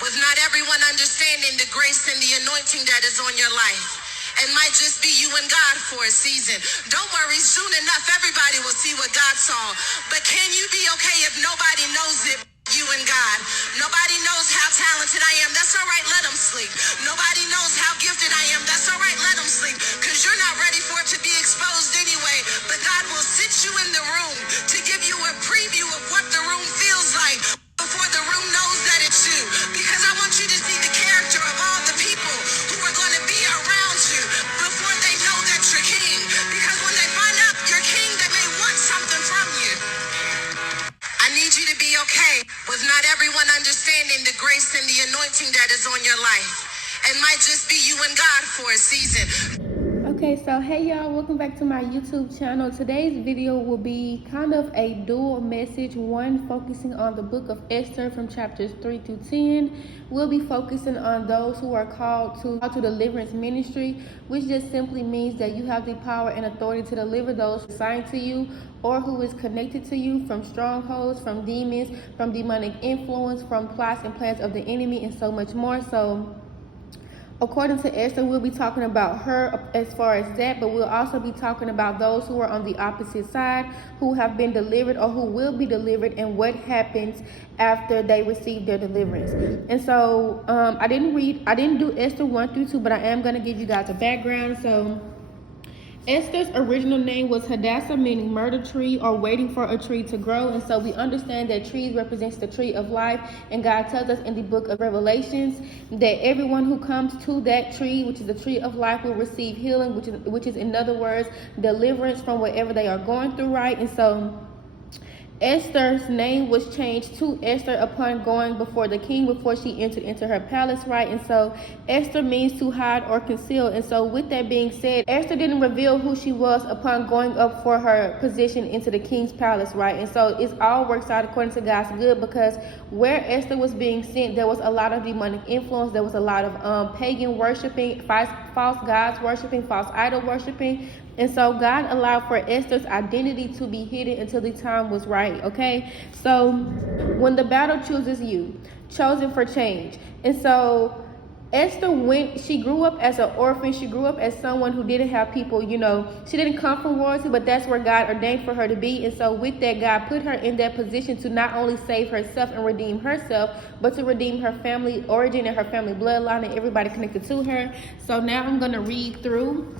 With not everyone understanding the grace and the anointing that is on your life. It might just be you and God for a season. Don't worry, soon enough everybody will see what God saw. But can you be okay if nobody knows it? You and God. Nobody knows how talented I am. That's all right, let them sleep. Nobody knows how gifted I am. That's all right, let them sleep. Because you're not ready for it to be exposed anyway. But God will sit you in the room to give you a preview of what the room feels like before the room knows that it's you. Because I want you to see the character of all the people who are going to be around you before they know that you're king. Because when they find out you're king, they may want something from you. I need you to be okay with not everyone understanding the grace and the anointing that is on your life. It might just be you and God for a season. Okay, so hey y'all, welcome back to my YouTube channel. Today's video will be kind of a dual message, one focusing on the book of Esther from chapters 3 through 10. We'll be focusing on those who are called to deliverance ministry, which just simply means that you have the power and authority to deliver those assigned to you or who is connected to you from strongholds, from demons, from demonic influence, from plots and plans of the enemy, and so much more. So according to Esther, we'll be talking about her as far as that, but we'll also be talking about those who are on the opposite side, who have been delivered or who will be delivered, and what happens after they receive their deliverance. And so I didn't do Esther 1 through 2, but I am going to give you guys a background. So Esther's original name was Hadassah, meaning murder tree or waiting for a tree to grow. And so we understand that trees represents the tree of life. And God tells us in the book of Revelations that everyone who comes to that tree, which is the tree of life, will receive healing, which is in other words, deliverance from whatever they are going through, right? And so Esther's name was changed to Esther upon going before the king, before she entered into her palace, right? And so Esther means to hide or conceal. And so with that being said, Esther didn't reveal who she was upon going up for her position into the king's palace, right? And so it all works out according to God's good, because where Esther was being sent, there was a lot of demonic influence. There was a lot of pagan worshiping, false gods worshiping, false idol worshiping. And so God allowed for Esther's identity to be hidden until the time was right, okay? So when the battle chooses you, chosen for change. And so Esther she grew up as an orphan. She grew up as someone who didn't have people, she didn't come from royalty, but that's where God ordained for her to be. And so with that, God put her in that position to not only save herself and redeem herself, but to redeem her family origin and her family bloodline and everybody connected to her. So now I'm going to read through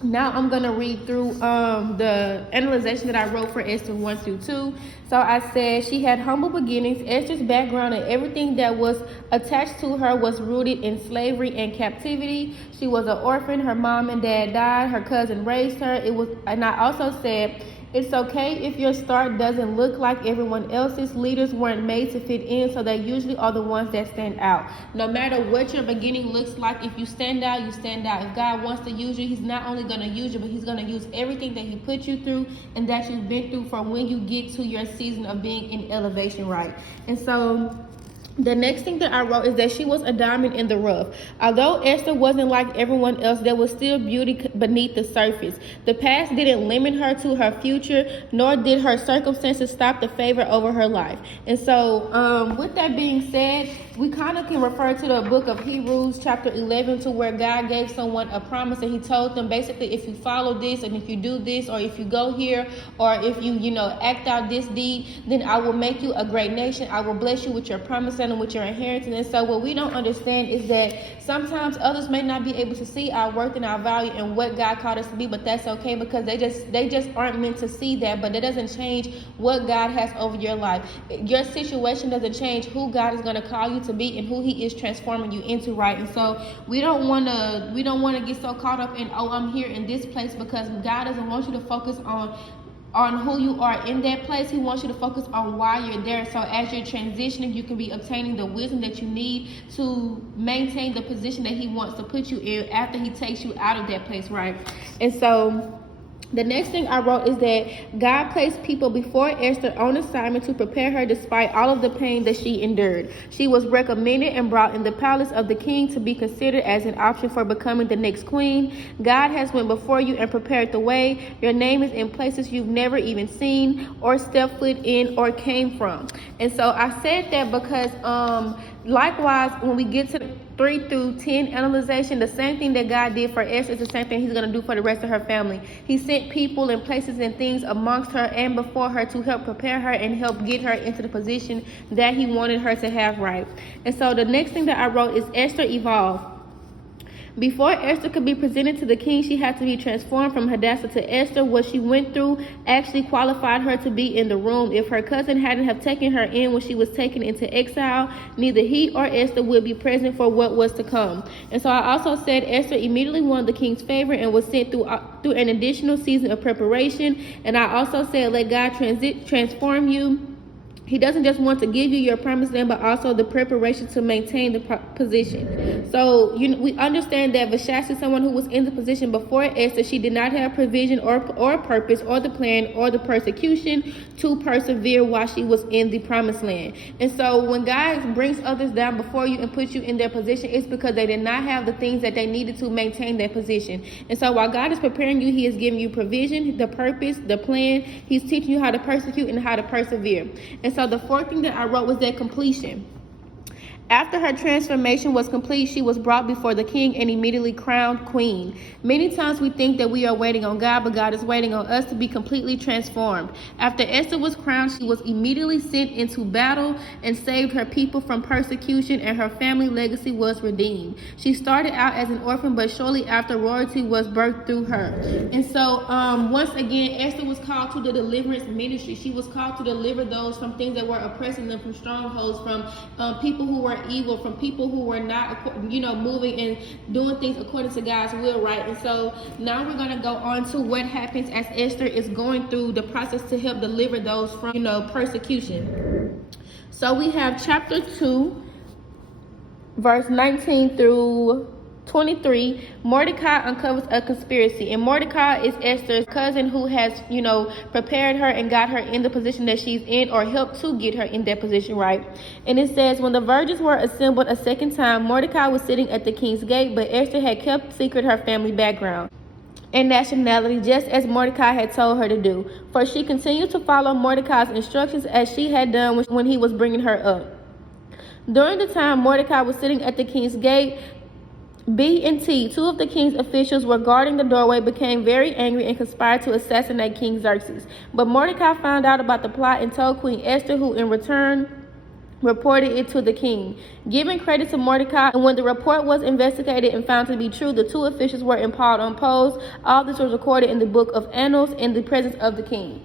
the analyzation that I wrote for Esther 1 through 2. So I said she had humble beginnings. Esther's background and everything that was attached to her was rooted in slavery and captivity. She was an orphan. Her mom and dad died. Her cousin raised her. And I also said, it's okay if your start doesn't look like everyone else's. Leaders weren't made to fit in, so they usually are the ones that stand out. No matter what your beginning looks like, if you stand out, you stand out. If God wants to use you, he's not only going to use you, but he's going to use everything that he put you through and that you've been through for when you get to your season of being in elevation, right? And so the next thing that I wrote is that she was a diamond in the rough. Although Esther wasn't like everyone else, there was still beauty beneath the surface. The past didn't limit her to her future, nor did her circumstances stop the favor over her life. And so with that being said, we kind of can refer to the book of Hebrews chapter 11, to where God gave someone a promise, and he told them basically, if you follow this and if you do this, or if you go here, or if you act out this deed, then I will make you a great nation. I will bless you with your promise and with your inheritance. And so what we don't understand is that sometimes others may not be able to see our worth and our value and what God called us to be, but that's okay, because they just aren't meant to see that. But that doesn't change what God has over your life. Your situation doesn't change who God is going to call you to be and who he is transforming you into, right? And so we don't want to get so caught up in, oh, I'm here in this place, because God doesn't want you to focus on who you are in that place. He wants you to focus on why you're there. So as you're transitioning, you can be obtaining the wisdom that you need to maintain the position that he wants to put you in after he takes you out of that place, right? And so The next thing I wrote is that God placed people before Esther on assignment to prepare her despite all of the pain that she endured. She was recommended and brought in the palace of the king to be considered as an option for becoming the next queen. God has went before you and prepared the way. Your name is in places you've never even seen or stepped foot in or came from. And so I said that because likewise, when we get to the 3 through 10 analyzation, the same thing that God did for Esther is the same thing he's going to do for the rest of her family. He sent people and places and things amongst her and before her to help prepare her and help get her into the position that he wanted her to have, right? And so the next thing that I wrote is Esther evolved. Before Esther could be presented to the king, she had to be transformed from Hadassah to Esther. What she went through actually qualified her to be in the room. If her cousin hadn't have taken her in when she was taken into exile, neither he or Esther would be present for what was to come. And so I also said Esther immediately won the king's favor and was sent through an additional season of preparation. And I also said let God transform you. He doesn't just want to give you your promised land, but also the preparation to maintain the position. So we understand that Vashti, someone who was in the position before Esther, she did not have provision or purpose or the plan or the persecution to persevere while she was in the promised land. And so when God brings others down before you and puts you in their position, it's because they did not have the things that they needed to maintain their position. And so while God is preparing you, he is giving you provision, the purpose, the plan. He's teaching you how to persecute and how to persevere. And so the fourth thing that I wrote was that completion. After her transformation was complete, she was brought before the king and immediately crowned queen. Many times we think that we are waiting on God, but God is waiting on us to be completely transformed. After Esther was crowned, she was immediately sent into battle and saved her people from persecution, and her family legacy was redeemed. She started out as an orphan, but shortly after, royalty was birthed through her. And so, once again, Esther was called to the deliverance ministry. She was called to deliver those from things that were oppressing them, from strongholds, from people who were evil, from people who were not, moving and doing things according to God's will, right? And so now we're going to go on to what happens as Esther is going through the process to help deliver those from, persecution. So we have chapter 2, verse 19 through 23, Mordecai uncovers a conspiracy. And Mordecai is Esther's cousin who has, prepared her and got her in the position that she's in, or helped to get her in that position, right? And it says, when the virgins were assembled a second time, Mordecai was sitting at the king's gate, but Esther had kept secret her family background and nationality, just as Mordecai had told her to do. For she continued to follow Mordecai's instructions as she had done when he was bringing her up. During the time Mordecai was sitting at the king's gate, B and T, two of the king's officials were guarding the doorway, became very angry and conspired to assassinate King Xerxes. But Mordecai found out about the plot and told Queen Esther, who in return reported it to the king. Giving credit to Mordecai, and when the report was investigated and found to be true, the two officials were impaled on poles. All this was recorded in the book of Annals in the presence of the king.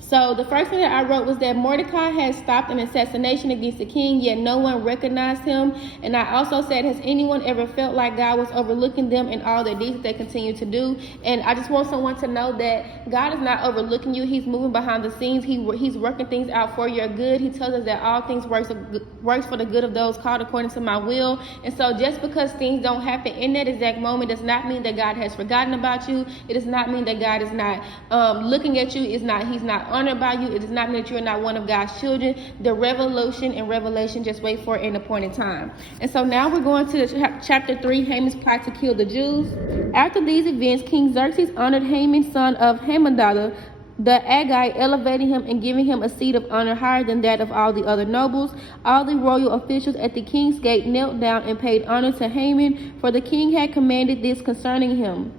So the first thing that I wrote was that Mordecai had stopped an assassination against the king, yet no one recognized him. And I also said, has anyone ever felt like God was overlooking them and all the deeds that they continue to do? And I just want someone to know that God is not overlooking you. He's moving behind the scenes. He's working things out for your good. He tells us that all things works for the good of those called according to my will. And so just because things don't happen in that exact moment does not mean that God has forgotten about you. It does not mean that God is not looking at you. He's not honored by you. It does not mean that you're not one of God's children. The revelation, just wait for an appointed time. And so now we're going to chapter 3, Haman's plot to kill the Jews. After these events, King Xerxes honored Haman, son of Hammedatha, the Agagite, elevating him and giving him a seat of honor higher than that of all the other nobles. All the royal officials at the king's gate knelt down and paid honor to Haman, for the king had commanded this concerning him.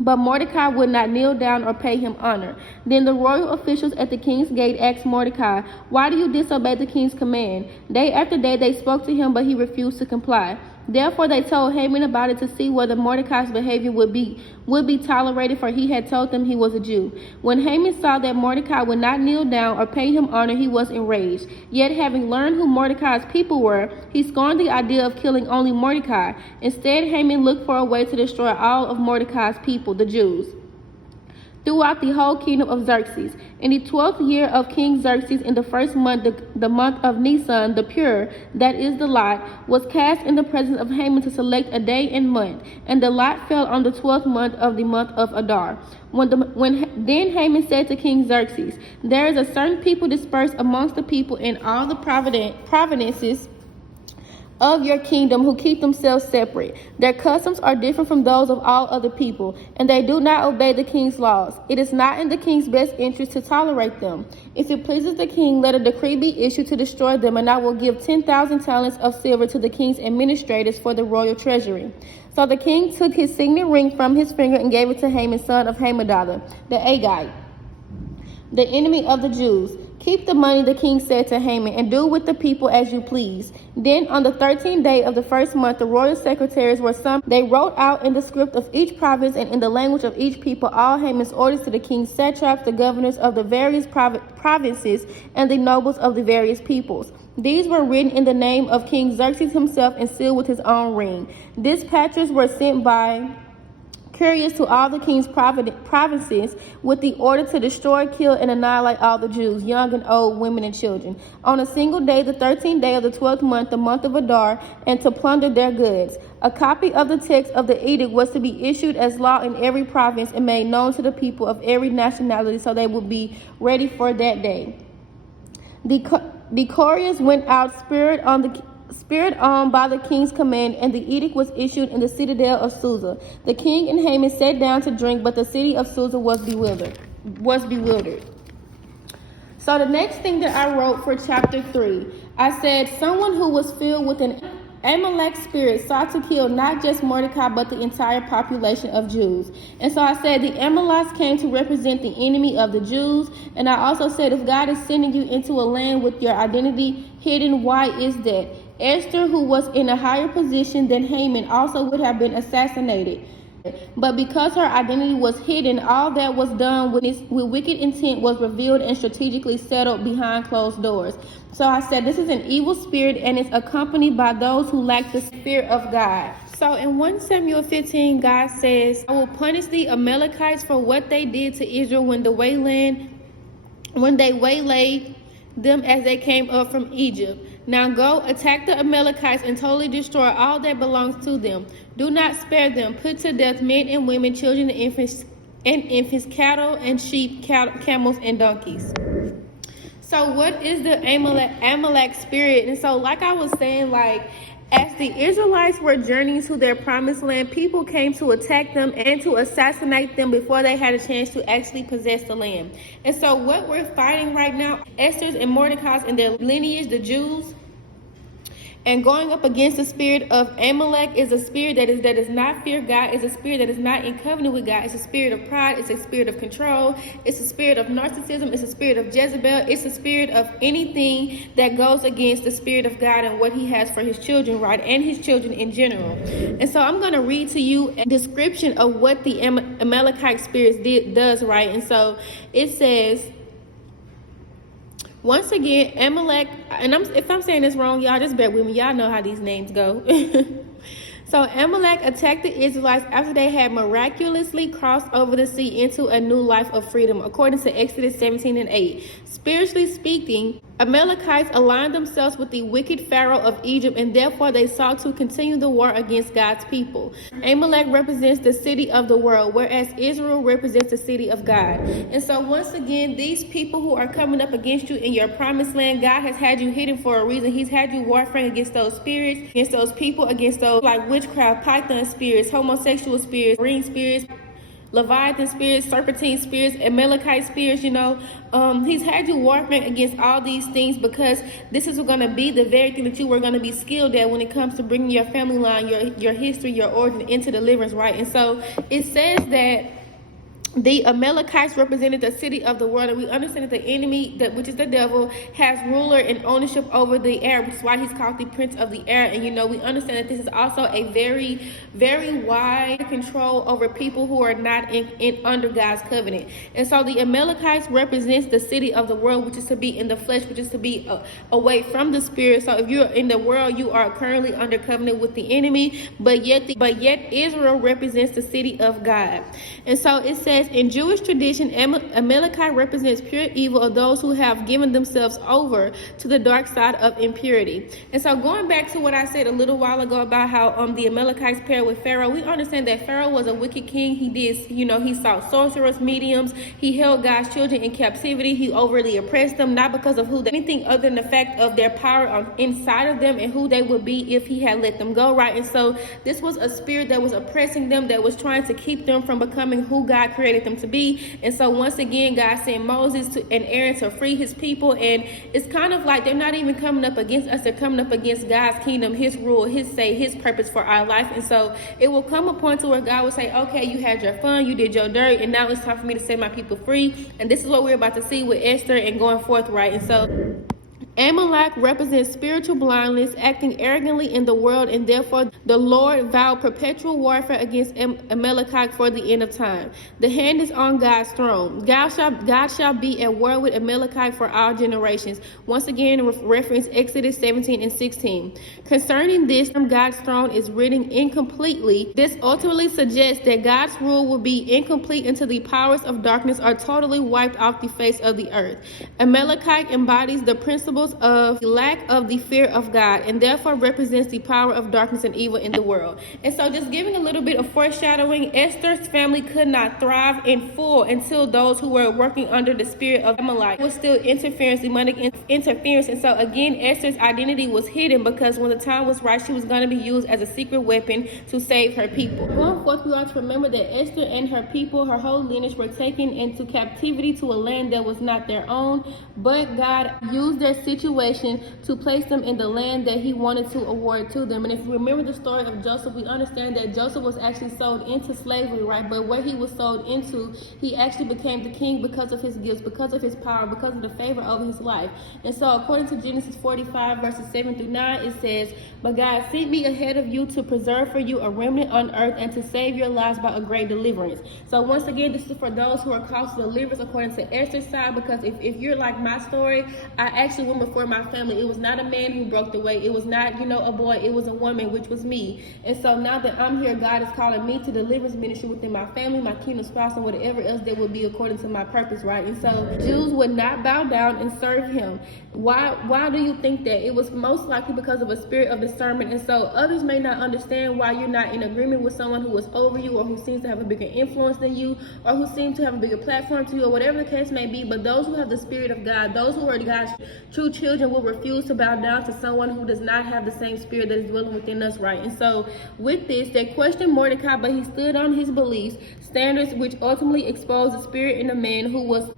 But Mordecai would not kneel down or pay him honor. Then the royal officials at the king's gate asked Mordecai, "Why do you disobey the king's command?" Day after day they spoke to him, but he refused to comply. Therefore they told Haman about it to see whether Mordecai's behavior would be tolerated, for he had told them he was a Jew. When Haman saw that Mordecai would not kneel down or pay him honor, he was enraged. Yet having learned who Mordecai's people were, he scorned the idea of killing only Mordecai. Instead, Haman looked for a way to destroy all of Mordecai's people, the Jews. throughout the whole kingdom of Xerxes. In the 12th year of King Xerxes, in the first month, the month of Nisan, the pure, that is the lot, was cast in the presence of Haman to select a day and month. And the lot fell on the 12th month of the month of Adar. Then Haman said to King Xerxes, there is a certain people dispersed amongst the people in all the provinces of your kingdom who keep themselves separate. Their customs are different from those of all other people, and they do not obey the king's laws. It is not in the king's best interest to tolerate them. If it pleases the king, let a decree be issued to destroy them, and I will give 10,000 talents of silver to the king's administrators for the royal treasury. So the king took his signet ring from his finger and gave it to Haman, son of Hammedatha, the Agagite, the enemy of the Jews. Keep the money, the king said to Haman, and do with the people as you please. Then on the 13th day of the first month, the royal secretaries were summoned. They wrote out in the script of each province and in the language of each people all Haman's orders to the king's satraps, the governors of the various provinces, and the nobles of the various peoples. These were written in the name of King Xerxes himself and sealed with his own ring. Dispatchers were sent by couriers to all the king's provinces with the order to destroy, kill, and annihilate all the Jews, young and old, women and children, on a single day, the 13th day of the 12th month, the month of Adar, and to plunder their goods. A copy of the text of the edict was to be issued as law in every province and made known to the people of every nationality so they would be ready for that day. The couriers went out spurred on by the king's command, and the edict was issued in the citadel of Susa. The king and Haman sat down to drink, but the city of Susa was bewildered. So the next thing that I wrote for chapter 3, I said, someone who was filled with an Amalek spirit sought to kill not just Mordecai, but the entire population of Jews. And so I said the Amalekites came to represent the enemy of the Jews. And I also said, if God is sending you into a land with your identity hidden, why is that? Esther, who was in a higher position than Haman, also would have been assassinated. But because her identity was hidden, all that was done with wicked intent was revealed and strategically settled behind closed doors. So I said this is an evil spirit, and it's accompanied by those who lack the fear of God. So in 1 Samuel 15, God says, I will punish the Amalekites for what they did to Israel when they waylaid them as they came up from Egypt. Now go, attack the Amalekites and totally destroy all that belongs to them. Do not spare them. Put to death men and women, children and infants, cattle and sheep, camels and donkeys. So what is the Amalek spirit? And so like I was saying, as the Israelites were journeying to their promised land, people came to attack them and to assassinate them before they had a chance to actually possess the land. And so what we're fighting right now, Esthers and Mordecai's and their lineage, the Jews, and going up against the spirit of Amalek is a spirit that does not fear God. It's a spirit that is not in covenant with God. It's a spirit of pride. It's a spirit of control. It's a spirit of narcissism. It's a spirit of Jezebel. It's a spirit of anything that goes against the spirit of God and what he has for his children, right? And his children in general. And so I'm going to read to you a description of what the Amalekite spirit does, right? And so it says, once again, Amalek, and if I'm saying this wrong, y'all just bear with me. Y'all know how these names go. So Amalek attacked the Israelites after they had miraculously crossed over the sea into a new life of freedom, according to Exodus 17:8. Spiritually speaking, Amalekites aligned themselves with the wicked Pharaoh of Egypt, and therefore they sought to continue the war against God's people. Amalek represents the city of the world, whereas Israel represents the city of God. And so once again, these people who are coming up against you in your promised land, God has had you hidden for a reason. He's had you warfaring against those spirits, against those people, against those like witchcraft, python spirits, homosexual spirits, marine spirits, Leviathan spirits, serpentine spirits, Amalekite spirits, he's had you warfare against all these things because this is going to be the very thing that you were going to be skilled at when it comes to bringing your family line, your history, your origin into deliverance, right? And so it says that the Amalekites represented the city of the world, and we understand that the enemy, which is the devil, has ruler and ownership over the air, which is why he's called the prince of the air. And we understand that this is also a very, very wide control over people who are not in under God's covenant. And so the Amalekites represents the city of the world, which is to be in the flesh, which is to be away from the spirit. So if you're in the world, you are currently under covenant with the enemy, but yet Israel represents the city of God. And so it says says, in Jewish tradition, Amalekite represents pure evil of those who have given themselves over to the dark side of impurity. And so going back to what I said a little while ago about how the Amalekites paired with Pharaoh, we understand that Pharaoh was a wicked king. He did, he sought sorcerers, mediums. He held God's children in captivity. He overly oppressed them, not because of anything other than the fact of their power inside of them and who they would be if he had let them go, right? And so this was a spirit that was oppressing them, that was trying to keep them from becoming who God created them to be. And so once again, God sent Moses and Aaron to free his people. And it's kind of like they're not even coming up against us. They're coming up against God's kingdom, his rule, his say, his purpose for our life. And so it will come a point to where God will say, okay, you had your fun, you did your dirt, and now it's time for me to set my people free. And this is what we're about to see with Esther and going forth, right? And so Amalek represents spiritual blindness, acting arrogantly in the world, and therefore the Lord vowed perpetual warfare against Amalekite for the end of time. The hand is on God's throne. God shall be at war with Amalekite for all generations. Once again, reference Exodus 17 and 16. Concerning this, God's throne is written incompletely. This ultimately suggests that God's rule will be incomplete until the powers of darkness are totally wiped off the face of the earth. Amalekite embodies the principles of the lack of the fear of God, and therefore represents the power of darkness and evil in the world. And so just giving a little bit of foreshadowing, Esther's family could not thrive in full until those who were working under the spirit of Amalek was still interference, demonic interference. And so again, Esther's identity was hidden because when the time was right, she was going to be used as a secret weapon to save her people. Going forth, we are to remember that Esther and her people, her whole lineage, were taken into captivity to a land that was not their own, but God used their situation to place them in the land that he wanted to award to them. And if you remember the story of Joseph, we understand that Joseph was actually sold into slavery, right? But what he was sold into, he actually became the king because of his gifts, because of his power, because of the favor over his life. And so according to Genesis 45 verses 7 through 9, it says, but God sent me ahead of you to preserve for you a remnant on earth and to save your lives by a great deliverance. So once again, this is for those who are called to deliverance according to Esther's side, because if you're like my story, I actually went before my family. It was not a man who broke the way. It was not, a boy. It was a woman, which was me. And so now that I'm here, God is calling me to deliverance ministry within my family, my kingdom spouse, and whatever else that would be according to my purpose, right? And so Jews would not bow down and serve him. Why do you think that? It was most likely because of a spirit of discernment. And so others may not understand why you're not in agreement with someone who is over you, or who seems to have a bigger influence than you, or who seems to have a bigger platform to you, or whatever the case may be. But those who have the spirit of God, those who are God's true children, will refuse to bow down to someone who does not have the same spirit that is dwelling within us, right? And so with this, they questioned Mordecai, but he stood on his beliefs, standards, which ultimately exposed the spirit in a man who was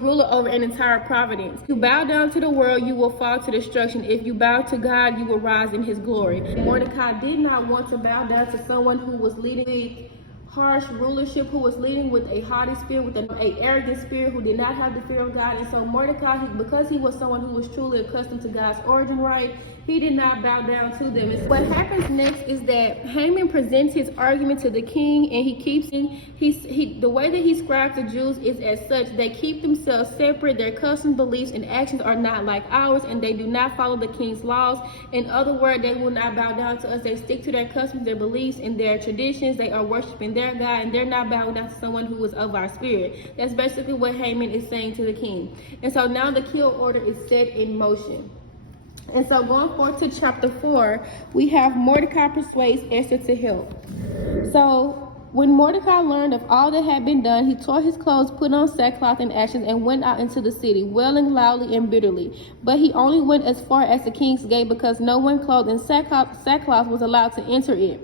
ruler over an entire providence. If you bow down to the world, you will fall to destruction. If you bow to God, you will rise in his glory. Mordecai did not want to bow down to someone who was leading with harsh rulership, who was leading with a haughty spirit, with an arrogant spirit, who did not have the fear of God. And so Mordecai, because he was someone who was truly accustomed to God's origin, right, he did not bow down to them. And what happens next is that Haman presents his argument to the king, and the way that he describes the Jews is as such: they keep themselves separate, their customs, beliefs, and actions are not like ours, and they do not follow the king's laws. In other words, they will not bow down to us. They stick to their customs, their beliefs, and their traditions. They are worshiping their God, and they're not bowing down to someone who is of our spirit. That's basically what Haman is saying to the king. And so now the kill order is set in motion. And so going forward to chapter 4, we have Mordecai persuades Esther to help. So when Mordecai learned of all that had been done, he tore his clothes, put on sackcloth and ashes, and went out into the city, wailing loudly and bitterly. But he only went as far as the king's gate, because no one clothed in sackcloth was allowed to enter it.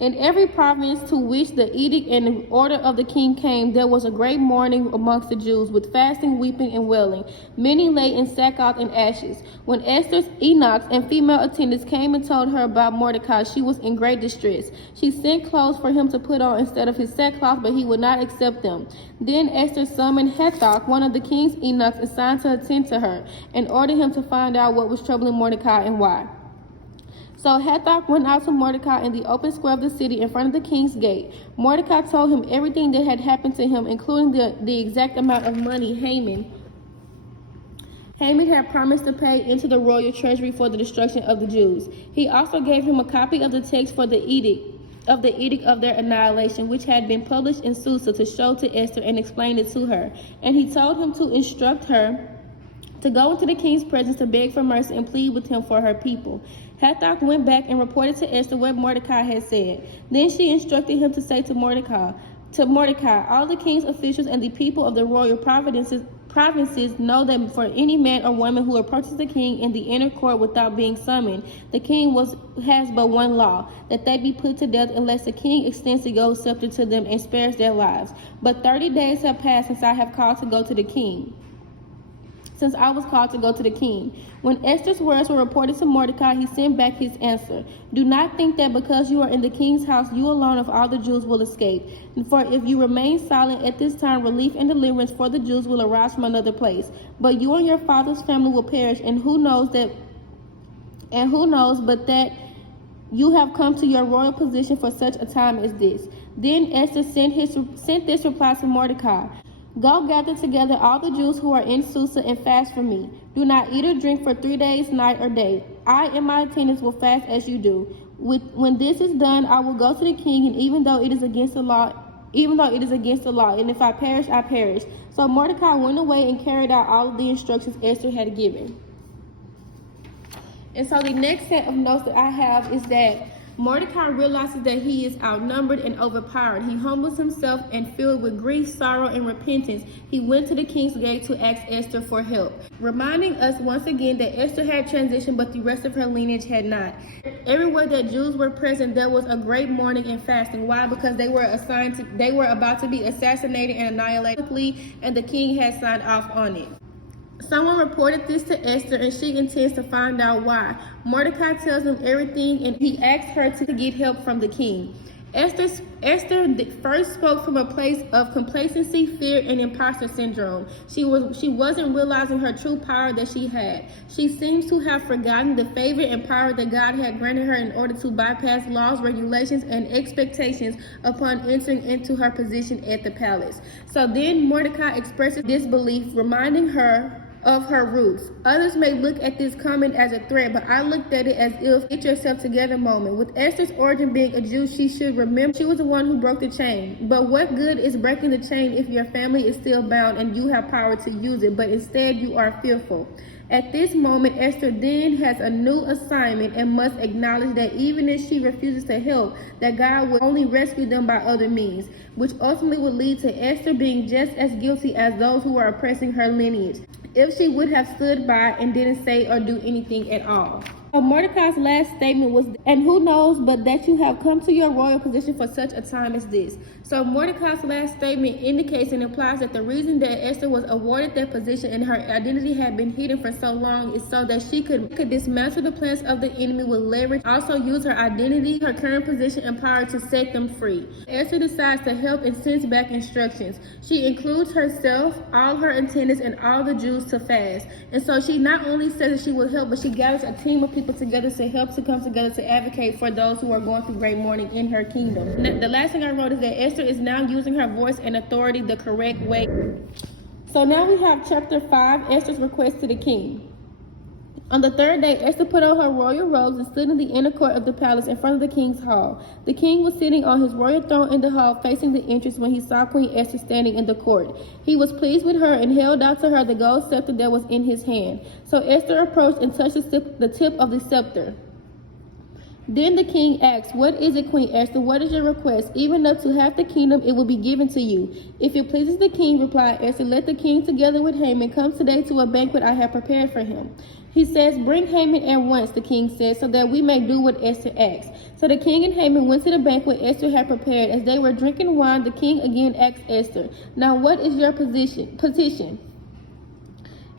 In every province to which the edict and the order of the king came, there was a great mourning amongst the Jews, with fasting, weeping, and wailing. Many lay in sackcloth and ashes. When Esther's eunuchs and female attendants came and told her about Mordecai, she was in great distress. She sent clothes for him to put on instead of his sackcloth, but he would not accept them. Then Esther summoned Hathach, one of the king's eunuchs, assigned to attend to her, and ordered him to find out what was troubling Mordecai and why. So Hathach went out to Mordecai in the open square of the city in front of the king's gate. Mordecai told him everything that had happened to him, including the exact amount of money Haman had promised to pay into the royal treasury for the destruction of the Jews. He also gave him a copy of the text for the edict of the edict of their annihilation, which had been published in Susa, to show to Esther and explain it to her. And he told him to instruct her to go into the king's presence to beg for mercy and plead with him for her people. Hathach went back and reported to Esther what Mordecai had said. Then she instructed him to say to Mordecai, all the king's officials and the people of the royal provinces know that for any man or woman who approaches the king in the inner court without being summoned, the king has but one law, that they be put to death unless the king extends the gold scepter to them and spares their lives. But 30 days have passed since I was called to go to the king. When Esther's words were reported to Mordecai, he sent back his answer. Do not think that because you are in the king's house, you alone of all the Jews will escape. For if you remain silent at this time, relief and deliverance for the Jews will arise from another place. But you and your father's family will perish, and who knows but that you have come to your royal position for such a time as this. Then Esther sent this reply to Mordecai. Go gather together all the Jews who are in Susa and fast for me. Do not eat or drink for 3 days, night or day. I and my attendants will fast as you do. When this is done, I will go to the king, and even though it is against the law, and if I perish, I perish. So Mordecai went away and carried out all of the instructions Esther had given. And so the next set of notes that I have is that Mordecai realizes that he is outnumbered and overpowered. He humbles himself, and filled with grief, sorrow, and repentance, he went to the king's gate to ask Esther for help, reminding us once again that Esther had transitioned, but the rest of her lineage had not. Everywhere that Jews were present, there was a great mourning and fasting. Why? Because they were about to be assassinated and annihilated, and the king had signed off on it. Someone reported this to Esther, and she intends to find out why. Mordecai tells him everything, and he asks her to get help from the king. Esther first spoke from a place of complacency, fear, and imposter syndrome. She wasn't realizing her true power that she had. She seems to have forgotten the favor and power that God had granted her in order to bypass laws, regulations, and expectations upon entering into her position at the palace. So then Mordecai expresses disbelief, reminding her of her roots. Others may look at this comment as a threat, but I looked at it as if get yourself together moment. With Esther's origin being a Jew, she should remember she was the one who broke the chain. But what good is breaking the chain if your family is still bound and you have power to use it, but instead you are fearful? At this moment, Esther then has a new assignment and must acknowledge that even if she refuses to help, that God will only rescue them by other means, which ultimately would lead to Esther being just as guilty as those who are oppressing her lineage, if she would have stood by and didn't say or do anything at all. So Mordecai's last statement was, and who knows but that you have come to your royal position for such a time as this. So Mordecai's last statement indicates and implies that the reason that Esther was awarded that position and her identity had been hidden for so long is so that she could dismantle the plans of the enemy with leverage, also use her identity, her current position, and power to set them free. Esther decides to help and sends back instructions. She includes herself, all her attendants, and all the Jews to fast. And so she not only says that she will help, but she gathers a team of people together to help to come together to advocate for those who are going through great mourning in her kingdom. The last thing I wrote is that Esther is now using her voice and authority the correct way. So now we have chapter 5, Esther's request to the king. On the third day, Esther put on her royal robes and stood in the inner court of the palace in front of the king's hall. The king was sitting on his royal throne in the hall facing the entrance when he saw Queen Esther standing in the court. He was pleased with her and held out to her the gold scepter that was in his hand. So Esther approached and touched the tip of the scepter. Then the king asked, "What is it, Queen Esther? What is your request? Even up to half the kingdom, it will be given to you." "If it pleases the king," replied Esther, "let the king together with Haman come today to a banquet I have prepared for him." He says, "Bring Haman at once," the king said, "so that we may do what Esther asks." So the king and Haman went to the banquet Esther had prepared. As they were drinking wine, the king again asked Esther, "Now what is your petition?"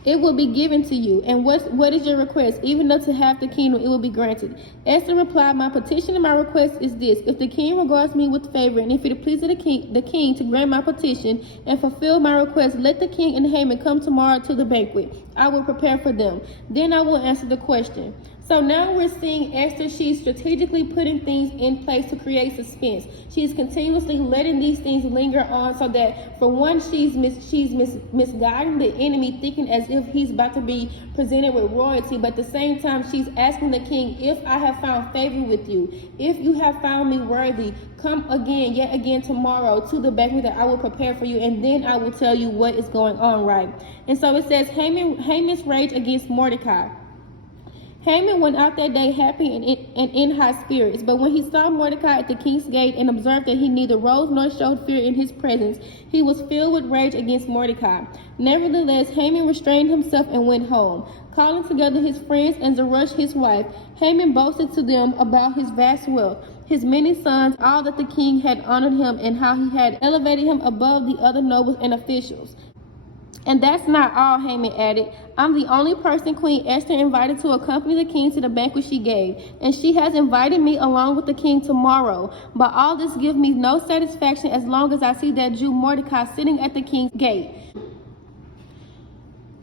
"It will be given to you." "And what is your request?" "Even up to half the kingdom, it will be granted." Esther replied, "My petition and my request is this. If the king regards me with favor, and if it pleases the king to grant my petition and fulfill my request, let the king and Haman come tomorrow to the banquet. I will prepare for them. Then I will answer the question." So now we're seeing Esther, she's strategically putting things in place to create suspense. She's continuously letting these things linger on so that, for one, she's misguiding the enemy, thinking as if he's about to be presented with royalty, but at the same time, she's asking the king, if I have found favor with you, if you have found me worthy, come again, yet again tomorrow to the banquet that I will prepare for you, and then I will tell you what is going on, right? And so it says, Haman's rage against Mordecai. Haman went out that day happy and in high spirits, but when he saw Mordecai at the king's gate and observed that he neither rose nor showed fear in his presence, he was filled with rage against Mordecai. Nevertheless, Haman restrained himself and went home. Calling together his friends and Zeresh his wife, Haman boasted to them about his vast wealth, his many sons, all that the king had honored him, and how he had elevated him above the other nobles and officials. And that's not all, Haman added. I'm the only person Queen Esther invited to accompany the king to the banquet she gave, and she has invited me along with the king tomorrow. But all this gives me no satisfaction as long as I see that Jew Mordecai sitting at the king's gate.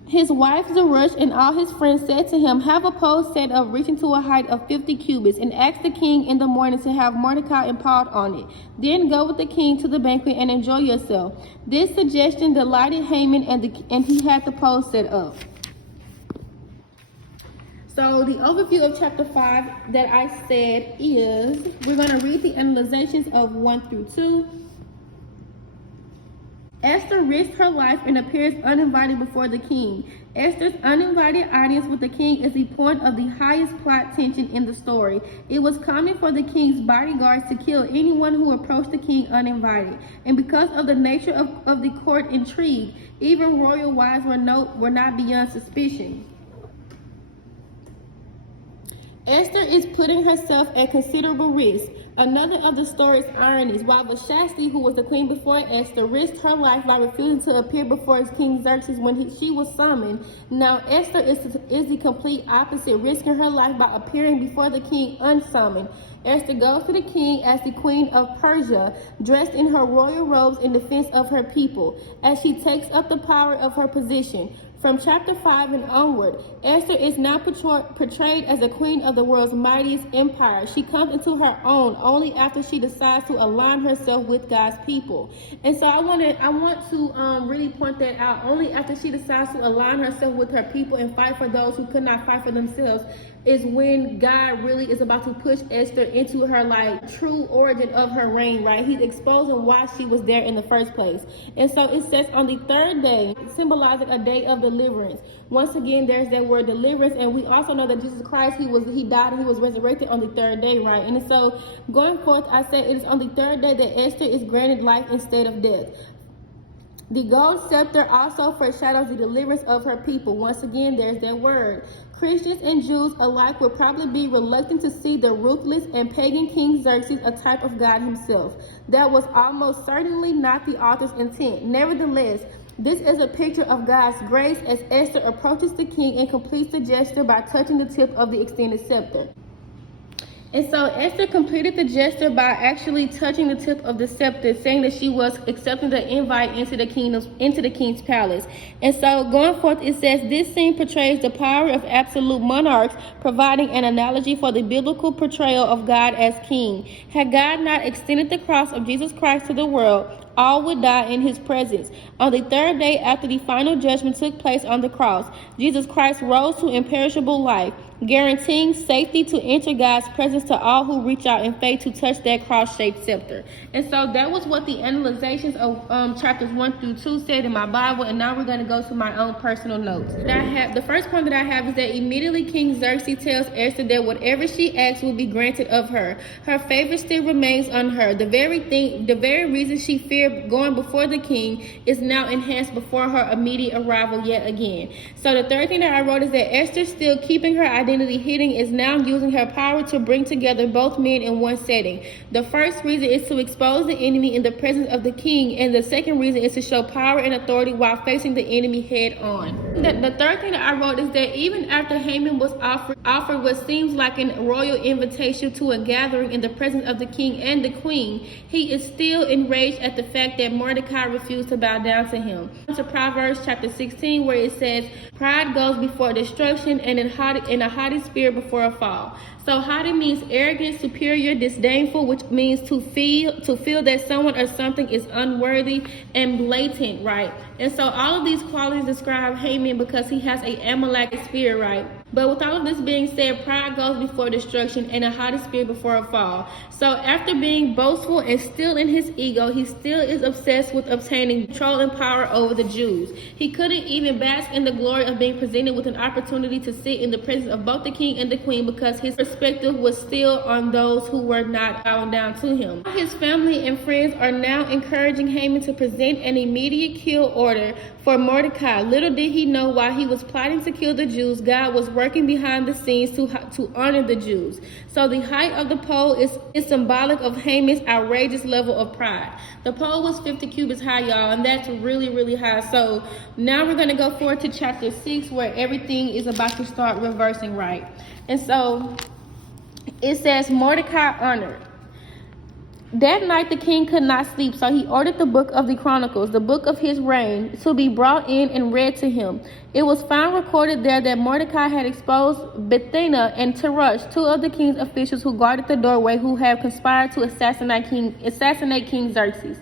His wife Zeresh and all his friends said to him, have a pole set up reaching to a height of 50 cubits, and ask the king in the morning to have Mordecai impaled on it. Then go with the king to the banquet and enjoy yourself. This suggestion delighted Haman, and he had the pole set up. So the overview of chapter 5 that I said is, we're going to read the analyzations of 1 through 2. Esther risks her life and appears uninvited before the king. Esther's uninvited audience with the king is the point of the highest plot tension in the story. It was common for the king's bodyguards to kill anyone who approached the king uninvited. And because of the nature of the court intrigue, even royal wives were not beyond suspicion. Esther is putting herself at considerable risk. Another of the story's ironies, while Vashti, who was the queen before Esther, risked her life by refusing to appear before King Xerxes when she was summoned, now Esther is the complete opposite, risking her life by appearing before the king unsummoned. Esther goes to the king as the queen of Persia, dressed in her royal robes in defense of her people, as she takes up the power of her position. From chapter 5 and onward, Esther is now portrayed as a queen of the world's mightiest empire. She comes into her own only after she decides to align herself with God's people. And so I want to really point that out. Only after she decides to align herself with her people and fight for those who could not fight for themselves is when God really is about to push Esther into her true origin of her reign, right? He's exposing why she was there in the first place. And so it says on the third day, symbolizing a day of deliverance. Once again, there's that word deliverance, and we also know that Jesus Christ, he died and he was resurrected on the third day, right? And so going forth, I say it is on the third day that Esther is granted life instead of death. The gold scepter also foreshadows the deliverance of her people. Once again, there's that word. Christians and Jews alike would probably be reluctant to see the ruthless and pagan King Xerxes a type of God himself. That was almost certainly not the author's intent. Nevertheless, this is a picture of God's grace as Esther approaches the king and completes the gesture by touching the tip of the extended scepter. And so Esther completed the gesture by actually touching the tip of the scepter, saying that she was accepting the invite into the king's palace. And so going forth, it says, this scene portrays the power of absolute monarchs, providing an analogy for the biblical portrayal of God as king. Had God not extended the cross of Jesus Christ to the world, all would die in his presence. On the third day after the final judgment took place on the cross, Jesus Christ rose to imperishable life, guaranteeing safety to enter God's presence to all who reach out in faith to touch that cross-shaped scepter. And so that was what the analyzations of chapters 1 through 2 said in my Bible, and now we're going to go to my own personal notes. The first point that I have is that immediately King Xerxes tells Esther that whatever she asks will be granted of her. Her favor still remains on her. The very reason she feared going before the king is now enhanced before her immediate arrival yet again. So the third thing that I wrote is that Esther, still keeping her identity hidden, is now using her power to bring together both men in one setting. The first reason is to expose the enemy in the presence of the king, and the second reason is to show power and authority while facing the enemy head on. The third thing that I wrote is that even after Haman was offered what seems like a royal invitation to a gathering in the presence of the king and the queen, he is still enraged at the fact that Mordecai refused to bow down to him. To Proverbs chapter 16, where it says, pride goes before destruction, and a haughty spirit before a fall. So haughty means arrogant, superior, disdainful, which means to feel that someone or something is unworthy, and blatant, right? And so all of these qualities describe Haman because he has a Amalek spirit, right? But with all of this being said, pride goes before destruction and a haughty spirit before a fall. So after being boastful and still in his ego, he still is obsessed with obtaining control and power over the Jews. He couldn't even bask in the glory of being presented with an opportunity to sit in the presence of both the king and the queen because his perspective was still on those who were not bowing down to him. His family and friends are now encouraging Haman to present an immediate kill order for Mordecai. Little did he know while he was plotting to kill the Jews, God was working behind the scenes to honor the Jews. So the height of the pole is symbolic of Haman's outrageous level of pride. The pole was 50 cubits high, y'all, and that's really, really high. So now we're going to go forward to chapter 6 where everything is about to start reversing, right? And so it says Mordecai honored. That night the king could not sleep, so he ordered the book of the Chronicles, the book of his reign, to be brought in and read to him. It was found recorded there that Mordecai had exposed Bethina and Teresh, two of the king's officials who guarded the doorway, who had conspired to assassinate King Xerxes.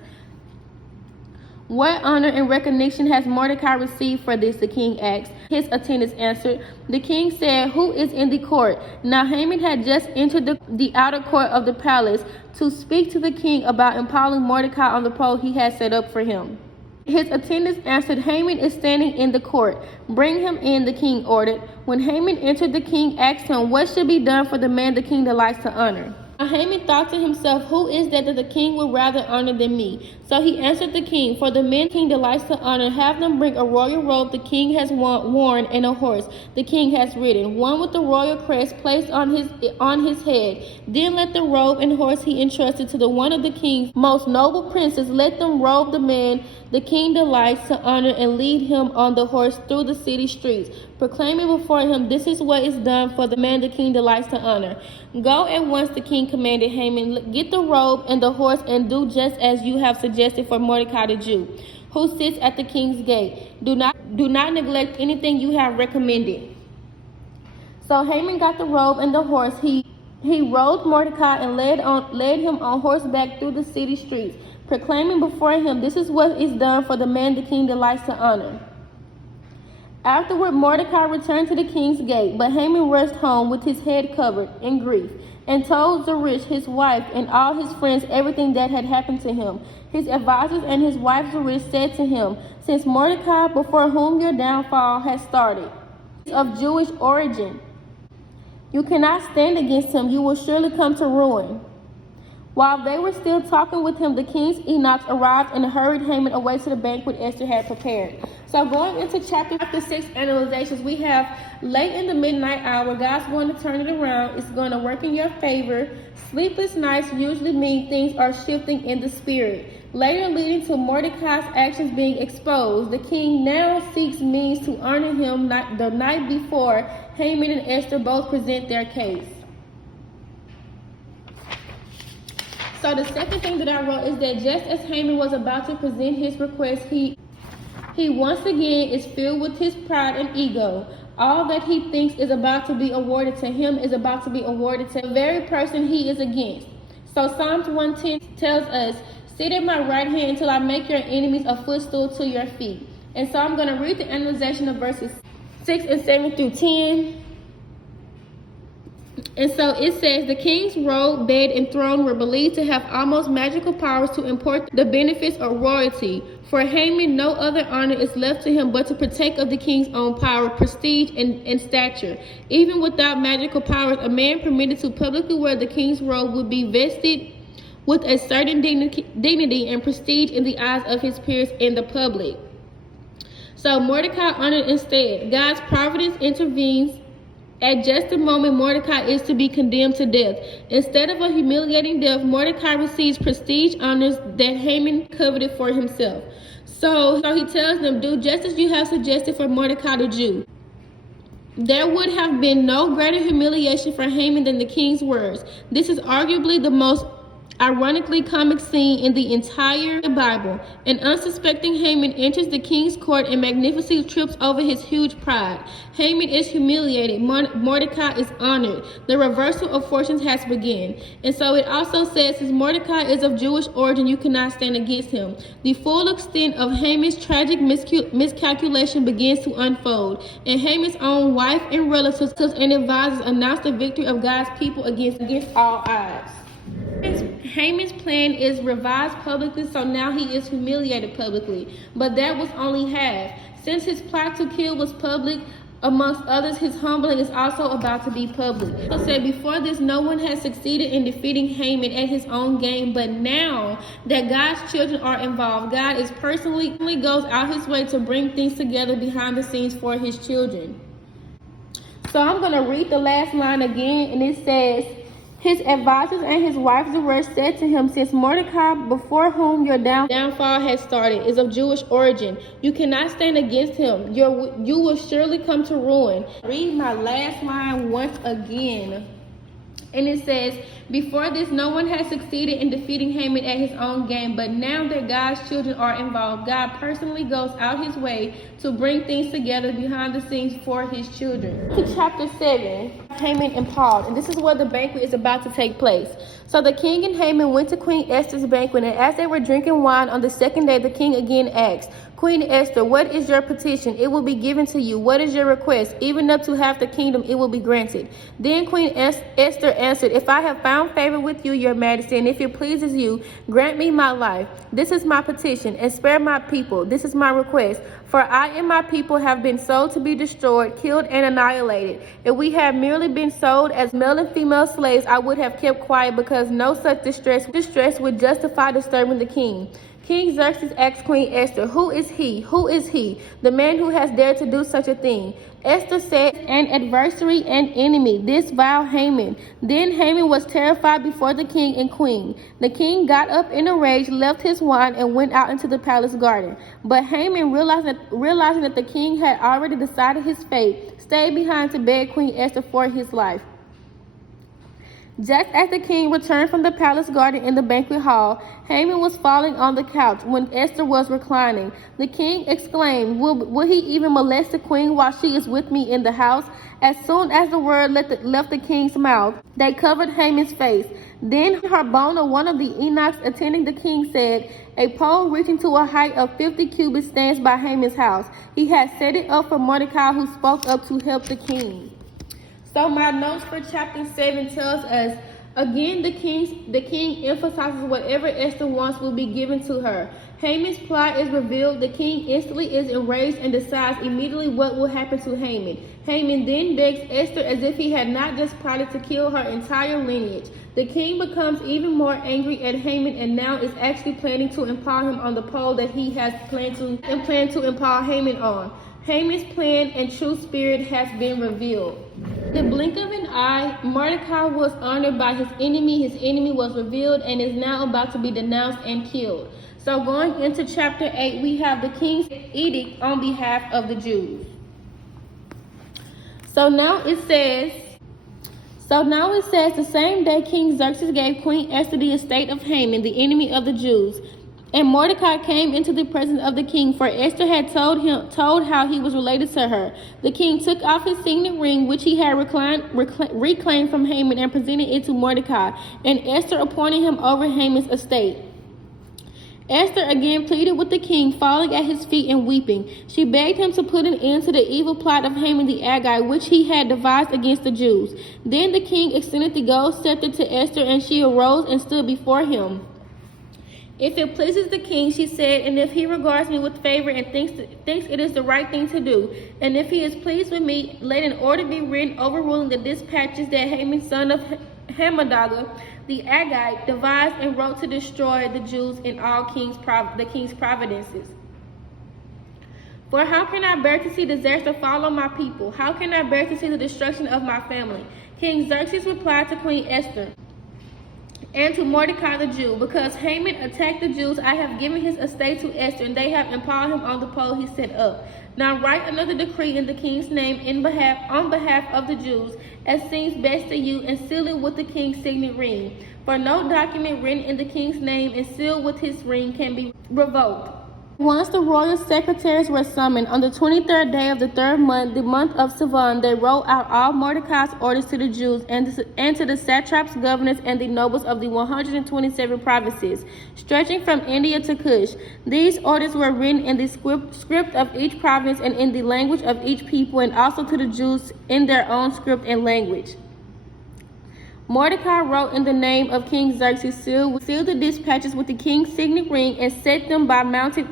What honor and recognition has Mordecai received for this? The king asked. His attendants answered. The king said, who is in the court? Now Haman had just entered the outer court of the palace to speak to the king about impaling Mordecai on the pole he had set up for him. His attendants answered, Haman is standing in the court. Bring him in, the king ordered. When Haman entered, the king asked him, what should be done for the man the king delights to honor? Now Haman thought to himself, who is that the king would rather honor than me? So he answered the king, for the men the king delights to honor, have them bring a royal robe the king has worn and a horse the king has ridden, one with the royal crest placed on his head. Then let the robe and horse he entrusted to the one of the king's most noble princes, let them robe the man the king delights to honor and lead him on the horse through the city streets, proclaiming before him, this is what is done for the man the king delights to honor. Go at once, the king commanded Haman, get the robe and the horse and do just as you have suggested for Mordecai the Jew, who sits at the king's gate. Do not neglect anything you have recommended. So Haman got the robe and the horse. He robed Mordecai and led him on horseback through the city streets, proclaiming before him, this is what is done for the man the king delights to honor. Afterward, Mordecai returned to the king's gate, but Haman rushed home with his head covered in grief, and told Zeresh, his wife, and all his friends everything that had happened to him. His advisors and his wife Zeresh said to him, since Mordecai, before whom your downfall has started, is of Jewish origin, you cannot stand against him, you will surely come to ruin. While they were still talking with him, the king's eunuchs arrived and hurried Haman away to the banquet Esther had prepared. So going into chapter 6 analyzations, we have late in the midnight hour, God's going to turn it around. It's going to work in your favor. Sleepless nights usually mean things are shifting in the spirit. Later leading to Mordecai's actions being exposed, the king now seeks means to honor him the night before Haman and Esther both present their case. So the second thing that I wrote is that just as Haman was about to present his request, he once again is filled with his pride and ego. All that he thinks is about to be awarded to him is about to be awarded to the very person he is against. So Psalms 110 tells us, sit at my right hand until I make your enemies a footstool to your feet. And so I'm going to read the analyzation of verses 6 and 7 through 10. And so it says, the king's robe, bed, and throne were believed to have almost magical powers to impart the benefits of royalty. For Haman, no other honor is left to him but to partake of the king's own power, prestige, and stature. Even without magical powers, a man permitted to publicly wear the king's robe would be vested with a certain dignity and prestige in the eyes of his peers in the public. So Mordecai honored instead. God's providence intervenes. At just the moment Mordecai is to be condemned to death. Instead of a humiliating death, Mordecai receives prestige honors that Haman coveted for himself. So he tells them, do just as you have suggested for Mordecai the Jew. There would have been no greater humiliation for Haman than the king's words. This is arguably the most ironically comic scene in the entire Bible. An unsuspecting Haman enters the king's court and magnificently trips over his huge pride. Haman is humiliated. Mordecai is honored. The reversal of fortunes has begun. And so it also says, since Mordecai is of Jewish origin, you cannot stand against him. The full extent of Haman's tragic miscalculation begins to unfold, and Haman's own wife and relatives and advisors announce the victory of God's people against all odds. Haman's plan is revised publicly, so now he is humiliated publicly. But that was only half. Since his plot to kill was public, amongst others, his humbling is also about to be public. So said, before this, no one has succeeded in defeating Haman at his own game, but now that God's children are involved, God is personally goes out his way to bring things together behind the scenes for his children. So I'm going to read the last line again, and it says, his advisors and his wife Zeresh said to him, since Mordecai, before whom your downfall has started, is of Jewish origin, you cannot stand against him. You will surely come to ruin. Read my last line once again. And it says, before this, no one has succeeded in defeating Haman at his own game, but now that God's children are involved, God personally goes out his way to bring things together behind the scenes for his children. To chapter 7, Haman and Paul, and this is where the banquet is about to take place. So the king and Haman went to Queen Esther's banquet, and as they were drinking wine on the second day, the king again asked, Queen Esther, what is your petition? It will be given to you. What is your request? Even up to half the kingdom, it will be granted. Then Queen Esther answered, if I have found favor with you, your majesty, and if it pleases you, grant me my life. This is my petition, and spare my people. This is my request. For I and my people have been sold to be destroyed, killed, and annihilated. If we had merely been sold as male and female slaves, I would have kept quiet, because no such distress would justify disturbing the king. King Xerxes asked Queen Esther, who is he? Who is he, the man who has dared to do such a thing? Esther said, an adversary and enemy, this vile Haman. Then Haman was terrified before the king and queen. The king got up in a rage, left his wine, and went out into the palace garden. But Haman, realizing that the king had already decided his fate, stayed behind to beg Queen Esther for his life. Just as the king returned from the palace garden in the banquet hall, Haman was falling on the couch when Esther was reclining. The king exclaimed, will he even molest the queen while she is with me in the house? As soon as the word left the king's mouth, they covered Haman's face. Then Harbona, one of the eunuchs attending the king, said, a pole reaching to a height of 50 cubits stands by Haman's house. He has set it up for Mordecai, who spoke up to help the king. So my notes for chapter 7 tells us, again, the king emphasizes whatever Esther wants will be given to her. Haman's plot is revealed. The king instantly is enraged and decides immediately what will happen to Haman. Haman then begs Esther as if he had not just plotted to kill her entire lineage. The king becomes even more angry at Haman and now is actually planning to impale him on the pole that he has planned to impale Haman on. Haman's plan and true spirit has been revealed. In the blink of an eye, Mordecai was honored by his enemy. His enemy was revealed and is now about to be denounced and killed. So going into chapter 8, we have the king's edict on behalf of the Jews. So now it says, the same day King Xerxes gave Queen Esther the estate of Haman, the enemy of the Jews. And Mordecai came into the presence of the king, for Esther had told how he was related to her. The king took off his signet ring, which he had reclaimed from Haman, and presented it to Mordecai, and Esther appointed him over Haman's estate. Esther again pleaded with the king, falling at his feet and weeping. She begged him to put an end to the evil plot of Haman the Agagite, which he had devised against the Jews. Then the king extended the gold scepter to Esther, and she arose and stood before him. If it pleases the king, she said, and if he regards me with favor and thinks it is the right thing to do, and if he is pleased with me, let an order be written overruling the dispatches that Haman, son of Hammedatha, the Agagite, devised and wrote to destroy the Jews in all the king's providences. For how can I bear to see disaster fall on my people? How can I bear to see the destruction of my family? King Xerxes replied to Queen Esther, and to Mordecai the Jew, because Haman attacked the Jews, I have given his estate to Esther, and they have impaled him on the pole he set up. Now write another decree in the king's name on behalf of the Jews, as seems best to you, and seal it with the king's signet ring. For no document written in the king's name and sealed with his ring can be revoked. Once the royal secretaries were summoned, on the 23rd day of the 3rd month, the month of Sivan, they wrote out all Mordecai's orders to the Jews and to the satraps, governors, and the nobles of the 127 provinces, stretching from India to Cush. These orders were written in the script of each province and in the language of each people, and also to the Jews in their own script and language. Mordecai wrote in the name of King Xerxes, sealed the dispatches with the king's signet ring, and set them by mounted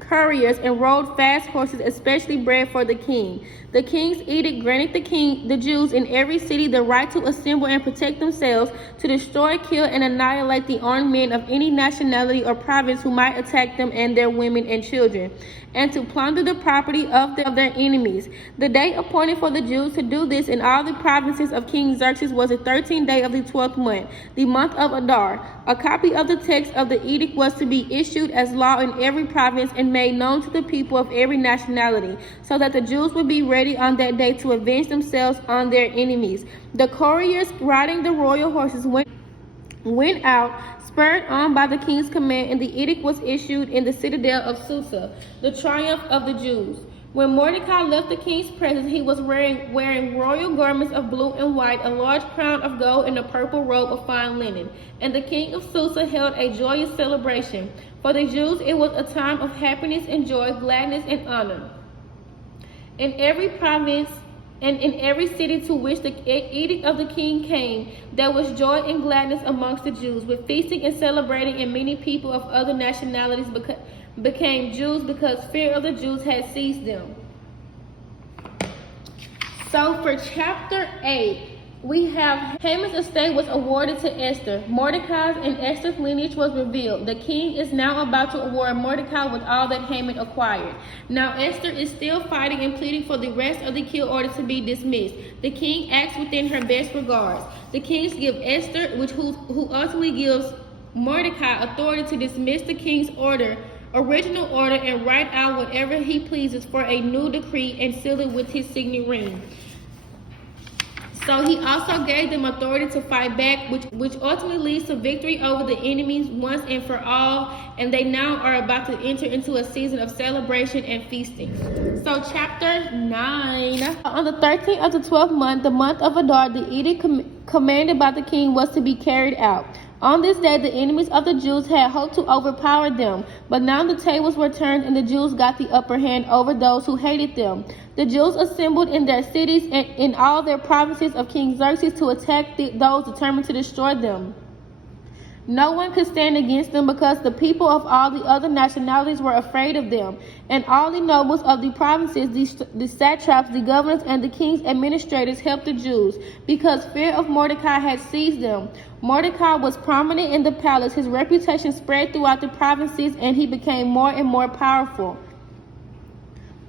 couriers and rode fast horses, especially bred for the king. The king's edict granted the Jews in every city the right to assemble and protect themselves, to destroy, kill, and annihilate the armed men of any nationality or province who might attack them and their women and children, and to plunder the property of their enemies. The day appointed for the Jews to do this in all the provinces of King Xerxes was the 13th day of the 12th month, the month of Adar. A copy of the text of the edict was to be issued as law in every province and made known to the people of every nationality, so that the Jews would be ready on that day to avenge themselves on their enemies. The couriers riding the royal horses went out, spurred on by the king's command, and the edict was issued in the citadel of Susa, the triumph of the Jews. When Mordecai left the king's presence, he was wearing royal garments of blue and white, a large crown of gold, and a purple robe of fine linen. And the king of Susa held a joyous celebration. For the Jews it was a time of happiness and joy, gladness and honor. In every province and in every city to which the edict of the king came, there was joy and gladness amongst the Jews, with feasting and celebrating, and many people of other nationalities became Jews, because fear of the Jews had seized them. So for chapter 8, we have Haman's estate was awarded to Esther. Mordecai's and Esther's lineage was revealed. The king is now about to award Mordecai with all that Haman acquired. Now Esther is still fighting and pleading for the rest of the kill order to be dismissed. The king acts within her best regards. The kings give Esther, who ultimately gives Mordecai authority to dismiss the king's original order, and write out whatever he pleases for a new decree and seal it with his signet ring. So he also gave them authority to fight back, which ultimately leads to victory over the enemies once and for all, and they now are about to enter into a season of celebration and feasting. So chapter 9. On the 13th of the 12th month, the month of Adar, the edict commanded by the king was to be carried out. On this day, the enemies of the Jews had hoped to overpower them, but now the tables were turned and the Jews got the upper hand over those who hated them. The Jews assembled in their cities and in all their provinces of King Xerxes to attack those determined to destroy them. No one could stand against them, because the people of all the other nationalities were afraid of them. And all the nobles of the provinces, the satraps, the governors, and the king's administrators helped the Jews, because fear of Mordecai had seized them. Mordecai was prominent in the palace. His reputation spread throughout the provinces, and he became more and more powerful.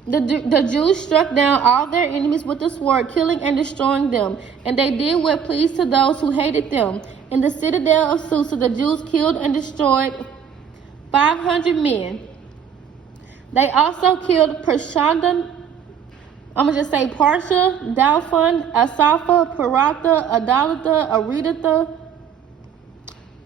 The Jews struck down all their enemies with the sword, killing and destroying them, and they did what pleased to those who hated them. In the citadel of Susa, the Jews killed and destroyed 500 men. They also killed Parsha, Dalphon, Asapha, Paratha, Adalatha, Aritha,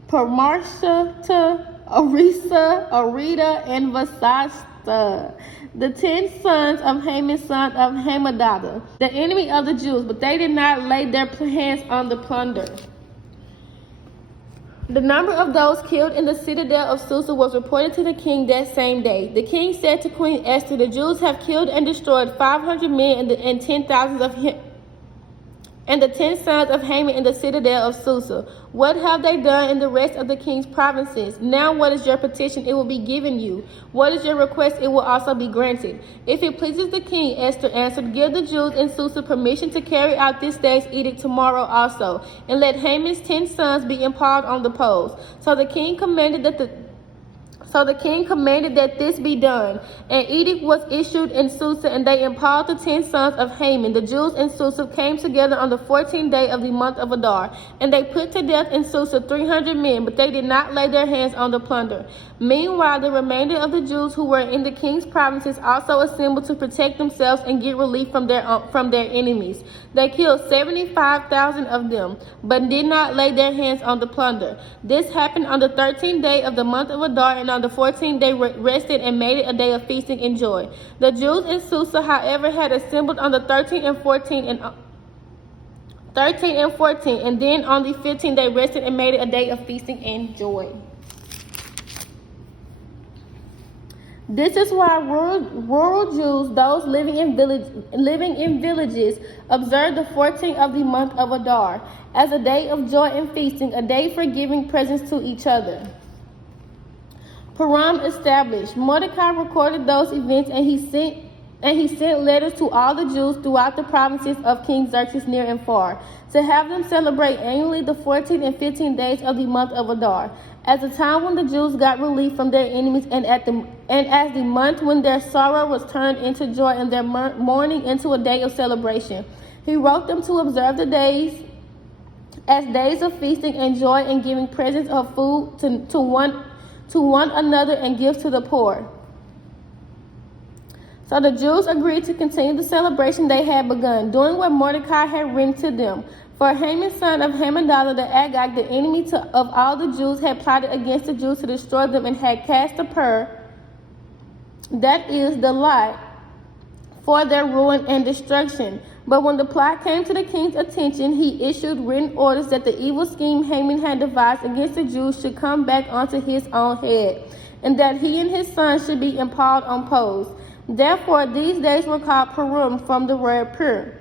Parmarshata, Arisa, Arita, and Vasasta, the 10 sons of Haman, son of Hammedatha, the enemy of the Jews, but they did not lay their hands on the plunder. The number of those killed in the citadel of Susa was reported to the king that same day. The king said to Queen Esther, "The Jews have killed and destroyed 500 men and 10,000 of him, and the 10 sons of Haman in the citadel of Susa. What have they done in the rest of the king's provinces? Now what is your petition? It will be given you. What is your request? It will also be granted. If it pleases the king," Esther answered, "give the Jews in Susa permission to carry out this day's edict tomorrow also, and let Haman's 10 sons be impaled on the poles." So the king commanded that the So the king commanded that this be done. An edict was issued in Susa, and they impaled the 10 sons of Haman. The Jews in Susa came together on the 14th day of the month of Adar, and they put to death in Susa 300 men, but they did not lay their hands on the plunder. Meanwhile, the remainder of the Jews who were in the king's provinces also assembled to protect themselves and get relief from their enemies. They killed 75,000 of them, but did not lay their hands on the plunder. This happened on the 13th day of the month of Adar, and on the 14th day rested and made it a day of feasting and joy. The Jews in Susa, however, had assembled on the 13th and 14th, and then on the 15th they rested and made it a day of feasting and joy. This is why rural Jews, those living in villages, observe the 14th of the month of Adar as a day of joy and feasting, a day for giving presents to each other. Purim established. Mordecai recorded those events, and he sent letters to all the Jews throughout the provinces of King Xerxes near and far, to have them celebrate annually the 14th and 15th days of the month of Adar, as a time when the Jews got relief from their enemies, and as the month when their sorrow was turned into joy and their mourning into a day of celebration. He wrote them to observe the days as days of feasting and joy, and giving presents of food to one another and gifts to the poor. So the Jews agreed to continue the celebration they had begun, doing what Mordecai had written to them. For Haman, son of Hammedatha the Agag, the enemy of all the Jews, had plotted against the Jews to destroy them, and had cast a pur, that is, the lot, for their ruin and destruction. But when the plot came to the king's attention, he issued written orders that the evil scheme Haman had devised against the Jews should come back onto his own head, and that he and his sons should be impaled on poles. Therefore, these days were called Purim, from the word pur.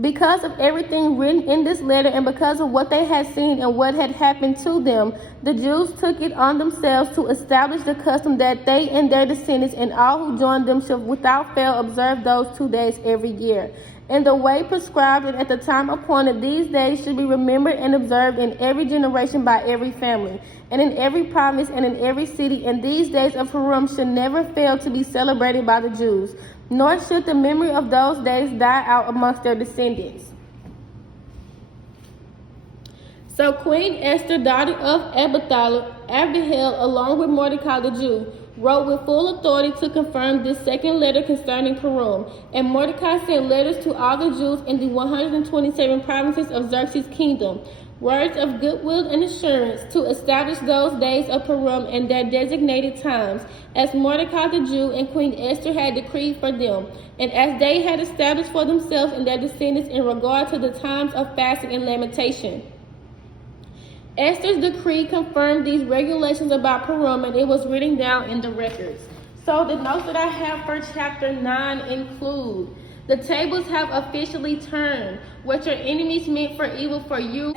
Because of everything written in this letter, and because of what they had seen and what had happened to them, the Jews took it on themselves to establish the custom that they and their descendants and all who joined them should without fail observe those 2 days every year. In the way prescribed and at the time appointed, these days should be remembered and observed in every generation by every family, and in every province and in every city. And these days of Purim should never fail to be celebrated by the Jews, nor should the memory of those days die out amongst their descendants. So Queen Esther, daughter of Abihail, along with Mordecai the Jew, wrote with full authority to confirm this second letter concerning Purim. And Mordecai sent letters to all the Jews in the 127 provinces of Xerxes' kingdom, words of goodwill and assurance to establish those days of Purim and their designated times, as Mordecai the Jew and Queen Esther had decreed for them, and as they had established for themselves and their descendants in regard to the times of fasting and lamentation. Esther's decree confirmed these regulations about Purim, and it was written down in the records. So the notes that I have for chapter 9 include: the tables have officially turned. What your enemies meant for evil for you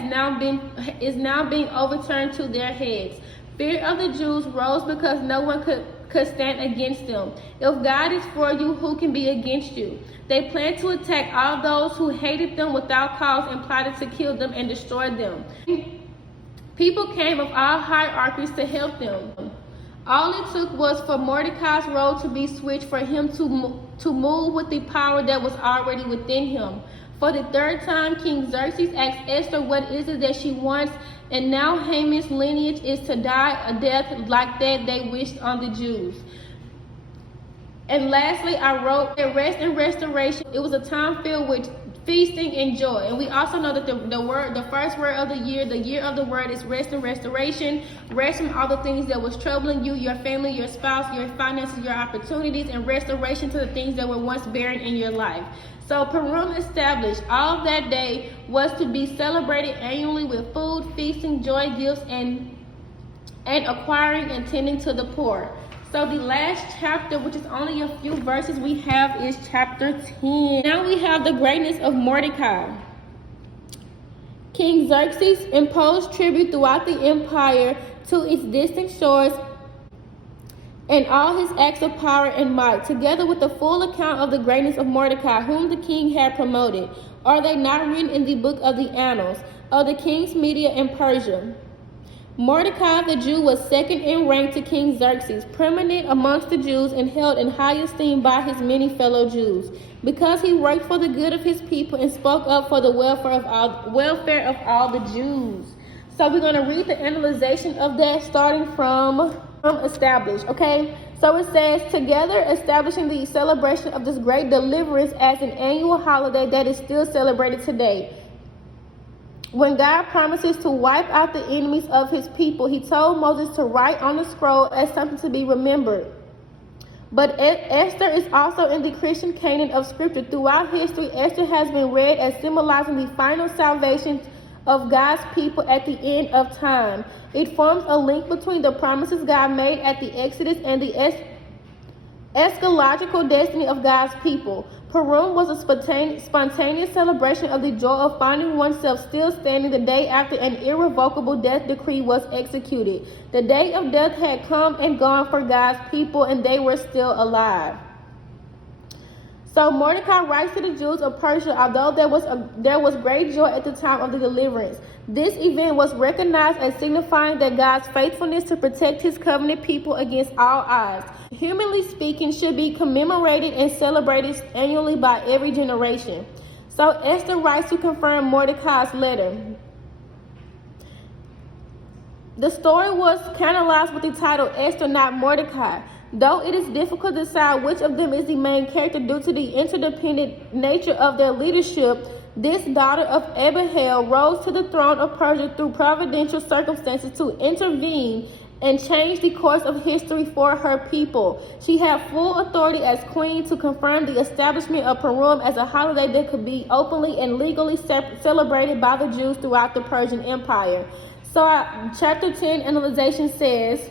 is now being overturned to their heads. Fear of the Jews rose because no one could stand against them. If God is for you, who can be against you? They planned to attack all those who hated them without cause and plotted to kill them and destroy them. People came of all hierarchies to help them. All it took was for Mordecai's role to be switched, for him to move with the power that was already within him. For the third time, King Xerxes asked Esther what is it that she wants, and now Haman's lineage is to die a death like that they wished on the Jews. And lastly, I wrote that rest and restoration, it was a time filled with feasting and joy. And we also know that the first word of the year of the word is rest and restoration. Rest from all the things that was troubling you, your family, your spouse, your finances, your opportunities, and restoration to the things that were once barren in your life. So Purim established all that day was to be celebrated annually with food, feasting, joy, gifts, and acquiring and tending to the poor. So the last chapter, which is only a few verses we have, is chapter 10. Now we have the greatness of Mordecai. King Xerxes imposed tribute throughout the empire to its distant shores, and all his acts of power and might, together with the full account of the greatness of Mordecai, whom the king had promoted. Are they not written in the book of the annals of the king's Media and Persia? Mordecai the Jew was second in rank to King Xerxes, preeminent amongst the Jews and held in high esteem by his many fellow Jews, because he worked for the good of his people and spoke up for the welfare of all the Jews. So we're going to read the analyzation of that starting from established, okay? So it says, together establishing the celebration of this great deliverance as an annual holiday that is still celebrated today. When God promises to wipe out the enemies of his people, he told Moses to write on the scroll as something to be remembered. But Esther is also in the Christian canon of Scripture. Throughout history, Esther has been read as symbolizing the final salvation of God's people at the end of time. It forms a link between the promises God made at the Exodus and the eschatological destiny of God's people. Purim was a spontaneous celebration of the joy of finding oneself still standing the day after an irrevocable death decree was executed. The day of death had come and gone for God's people, and they were still alive. So Mordecai writes to the Jews of Persia, although there was great joy at the time of the deliverance. This event was recognized as signifying that God's faithfulness to protect his covenant people against all odds, humanly speaking, should be commemorated and celebrated annually by every generation. So Esther writes to confirm Mordecai's letter. The story was canonized with the title Esther, not Mordecai. Though it is difficult to decide which of them is the main character due to the interdependent nature of their leadership, this daughter of Abihail rose to the throne of Persia through providential circumstances to intervene and change the course of history for her people. She had full authority as queen to confirm the establishment of Purim as a holiday that could be openly and legally celebrated by the Jews throughout the Persian Empire. So chapter 10 analyzation says,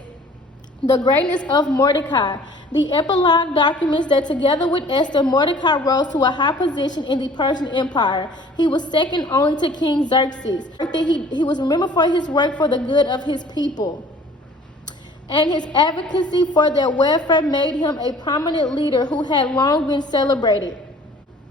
the greatness of Mordecai. The epilogue documents that together with Esther, Mordecai rose to a high position in the Persian Empire. He was second only to King Xerxes. He was remembered for his work for the good of his people, and his advocacy for their welfare made him a prominent leader who had long been celebrated.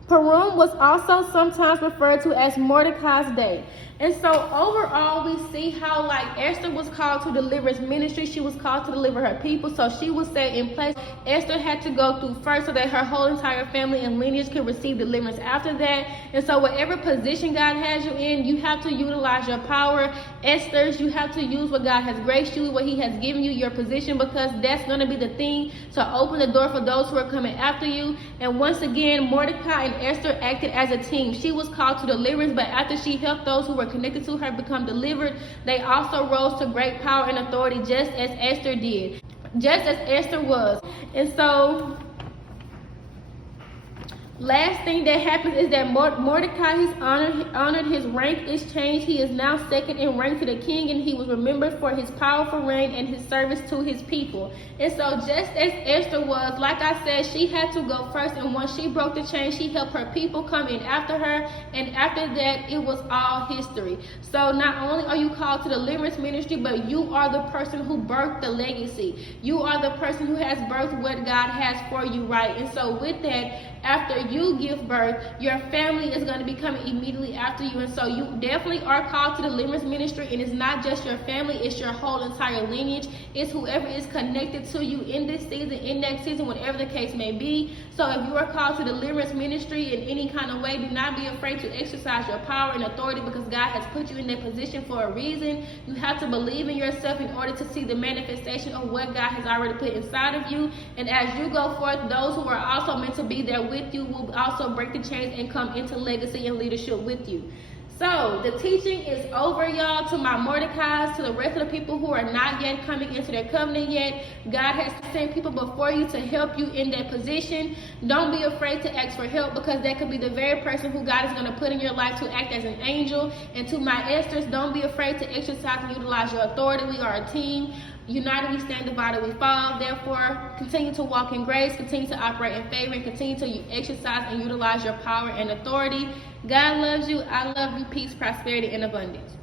Purim was also sometimes referred to as Mordecai's Day. And so overall, we see how Esther was called to deliverance ministry. She was called to deliver her people. So she was set in place. Esther had to go through first so that her whole entire family and lineage could receive deliverance after that. And so whatever position God has you in, you have to utilize your power. Esthers, you have to use what God has graced you, what he has given you, your position, because that's going to be the thing to open the door for those who are coming after you. And once again, Mordecai and Esther acted as a team. She was called to deliverance, but after she helped those who were connected to her become delivered, they also rose to great power and authority, just as Esther did, just as Esther was. And so last thing that happens is that Mordecai, his honored, his rank is changed. He is now second in rank to the king, and he was remembered for his powerful reign and his service to his people. And so just as Esther was, like I said, she had to go first, and once she broke the chain, she helped her people come in after her, and after that, it was all history. So not only are you called to deliverance ministry, but you are the person who birthed the legacy. You are the person who has birthed what God has for you, right? And so with that, after you give birth, your family is going to be coming immediately after you. And so you definitely are called to deliverance ministry, and it's not just your family, it's your whole entire lineage. It's whoever is connected to you in this season, in next season, whatever the case may be. So if you are called to deliverance ministry in any kind of way, do not be afraid to exercise your power and authority, because God has put you in that position for a reason. You have to believe in yourself in order to see the manifestation of what God has already put inside of you. And as you go forth, those who are also meant to be there with you will also break the chains and come into legacy and leadership with you. So the teaching is over, y'all. To my Mordecais, to the rest of the people who are not yet coming into their covenant yet, God has sent people before you to help you in that position. Don't be afraid to ask for help, because that could be the very person who God is going to put in your life to act as an angel. And to my Esthers, don't be afraid to exercise and utilize your authority. We are a team. United we stand, divided we fall. Therefore, continue to walk in grace, continue to operate in favor, and continue to exercise and utilize your power and authority. God loves you. I love you. Peace, prosperity, and abundance.